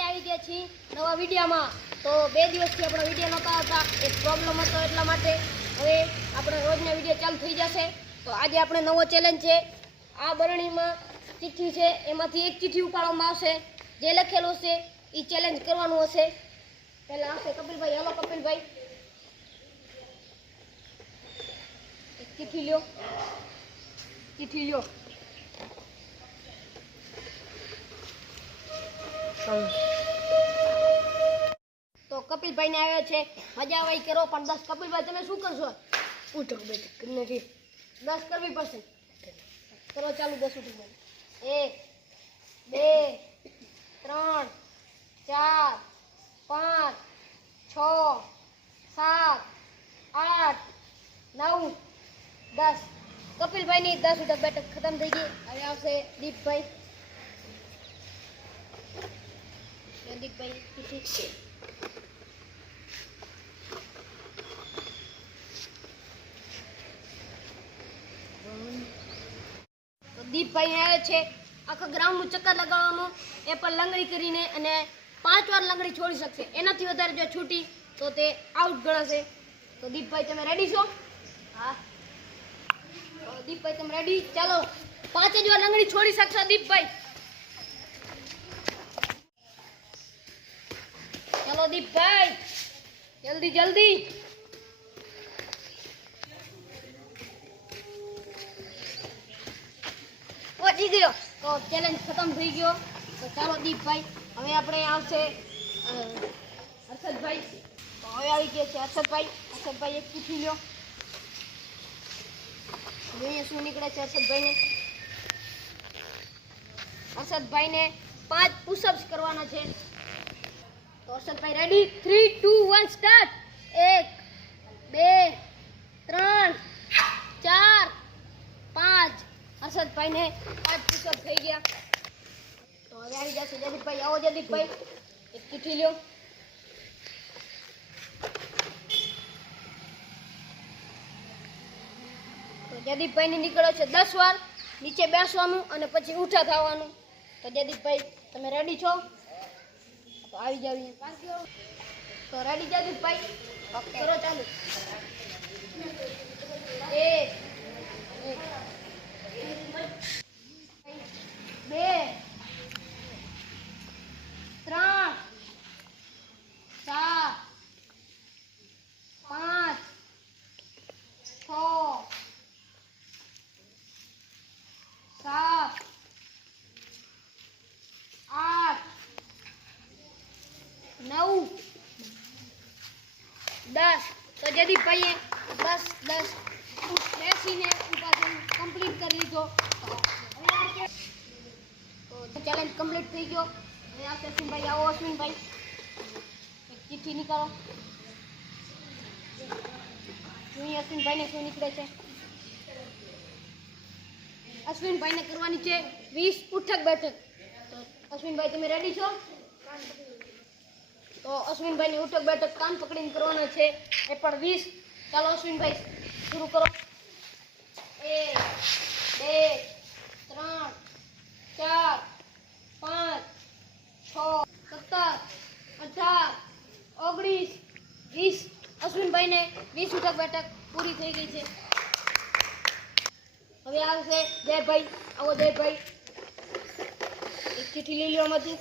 આપણે આવી ગયા છીએ નવા વિડીયોમાં। તો 2 દિવસથી આપણો વિડીયો નહોતા આવતા, એક પ્રોબ્લેમ હતો, એટલા માટે હવે આપણે રોજના વિડીયો ચાલુ થઈ જશે। તો આજે આપણે નવો ચેલેન્જ છે, આ બરણીમાં ચિઠ્ઠી છે, એમાંથી એક ચિઠ્ઠી ઉપાડવામાં આવશે, જે લખેલું છે એ ચેલેન્જ કરવાનું હશે। પહેલાં આવશે કપિલભાઈ। હાલો કપિલભાઈ, એક ચિઠ્ઠી લ્યો, ચિઠ્ઠી લ્યો। તો કપિલભાઈ ને આવ્યો છે, મજા આવે કરો, પણ 10 કપિલભાઈ તમે શું કરશો? ઉઠક બેઠક નથી, 10 કરવી પડશે। કરો ચાલુ, 10 ઉઠક બેઠક। 1 2 3 4 5 6 7 8 9 10। કપિલભાઈ ની 10 ઉઠક બેઠક ખતમ થઈ ગઈ। હવે આવશે દીપભાઈ। દીપભાઈ તો દીપભાઈ આવ્યો છે, આખા ગ્રાઉન્ડનું ચક્કર લગાડવાનું, એ પણ લંગડી કરીને, અને 5 વાર લંગડી છોડી શકશે। એનાથી વધારે જો છૂટી તો તે આઉટ ગણાશે। તો દીપભાઈ તમે રેડી છો? હા, તો દીપભાઈ તમે રેડી? ચાલો, 5 જ વાર લંગડી છોડી શકશો દીપભાઈ। ચલો દીપભાઈ, જલ્દી જલ્દી। પહોંચી ગયો, તો ચેલેન્જ ખતમ થઈ ગયો। તો ચાલો દીપભાઈ, હવે આપણે આવશે હર્ષદભાઈ। તો હવે આવી ગયા છે હર્ષદભાઈ। હર્ષદભાઈ એક ચિઠ્ઠી લ્યો, જોઈએ શું નીકળે છે હર્ષદભાઈને। હર્ષદભાઈને 5 પુશઅપ્સ કરવાના છે। તો હર્ષદભાઈ રેડી? 3 2 1 સ્ટાર્ટ। 1 2 3 4 5। હર્ષદભાઈને 5 પુશઅપ થઈ ગયા। તો હવે આવી જશે જયદીપભાઈ। આવો જયદીપભાઈ, એક ચિઠ્ઠી લ્યો, તો જયદીપભાઈને નીકળ્યો છે 10 વાર નીચે બેસવાનું અને પછી ઉઠા થવાનું। તો જયદીપભાઈ તમે રેડી છો? તો આવી જાવ। તો રેડી જયદીપભાઈ? ઓકે, કરો ચાલુ। 1 2 3 4 5 6 7 8 9 10। તો જયદીપભાઈએ 10 બેસીને કમ્પ્લીટ કરી લીધો। તો ચેલેન્જ કમ્પ્લીટ થઈ ગયો। હવે આવશે અશ્વિનભાઈ। આવો અશ્વિનભાઈ, એક ચિઠ્ઠી નીકાળો, જોઈએ અશ્વિનભાઈને શું નીકળે છે। અશ્વિનભાઈને કરવાની છે 20 ઉઠક બેઠક। તો અશ્વિનભાઈ તમે રેડી છો? તો અશ્વિનભાઈની ઉઠક બેઠક કાન પકડીને કરવાના છે, એ પણ 20। ચાલો અશ્વિનભાઈ શરૂ કરો। 1 2 3 4 5 6 17 18 19 20। અશ્વિનભાઈને 20 ઉઠક બેઠક પૂરી થઈ ગઈ છે। હવે આવશે જયભાઈ। આવો જયભાઈ, એક ચિઠ્ઠી લઈ લો આમાંથી।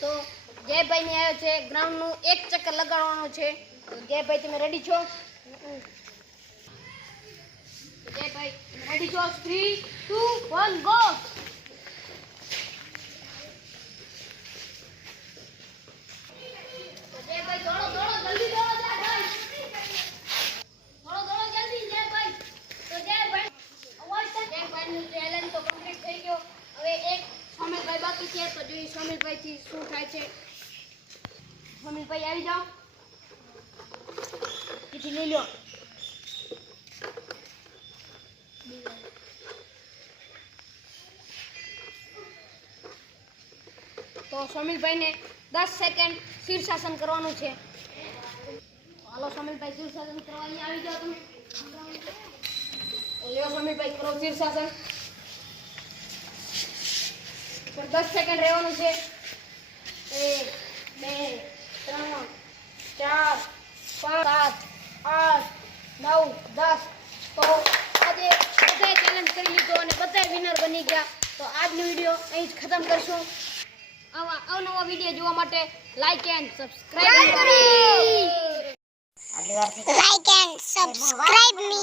તો જયભાઈ ને આવ્યો છે ગ્રાઉન્ડનું એક ચક્કર લગાડવાનું છે। તો જયભાઈ તમે રેડી છો? જયભાઈ રેડી છો? 3 2 1 ગો। જયભાઈ દોડો દોડો, જલ્દી દોડો જયભાઈ, દોડો દોડો જલ્દી જયભાઈ। તો જયભાઈ જયભાઈનું ચેલેન્જ તો કમ્પ્લીટ થઈ ગયો। હવે એક સોમિલભાઈ બાકી છે, તો જોઈએ સોમિલભાઈથી શું થાય છે। સોમિલભાઈ આવી જાઓ, ચિઠ્ઠી લઈ લો। તો સોમિલભાઈને 10 સેકન્ડ શીર્ષાસન કરવાનું છે। હાલો સોમિલભાઈ, શીર્ષાસન કરવા અહીંયા આવી જાઓ તમે। લ્યો લ્યો સમીરભાઈ કરો શીર્ષાસન પર 10 સેકન્ડ રહેવાનું છે 1 2 3 4 5 7 8 9 10 તો આજે બધાએ ચેલેન્જ કરી લીધો અને બધાએ વિનર બની ગયા તો આજનો વિડીયો અહીં જ ખતમ કરશું આવા અવનવા વિડીયો જોવા માટે લાઈક એન્ડ સબસ્ક્રાઇબ કરો like and subscribe me.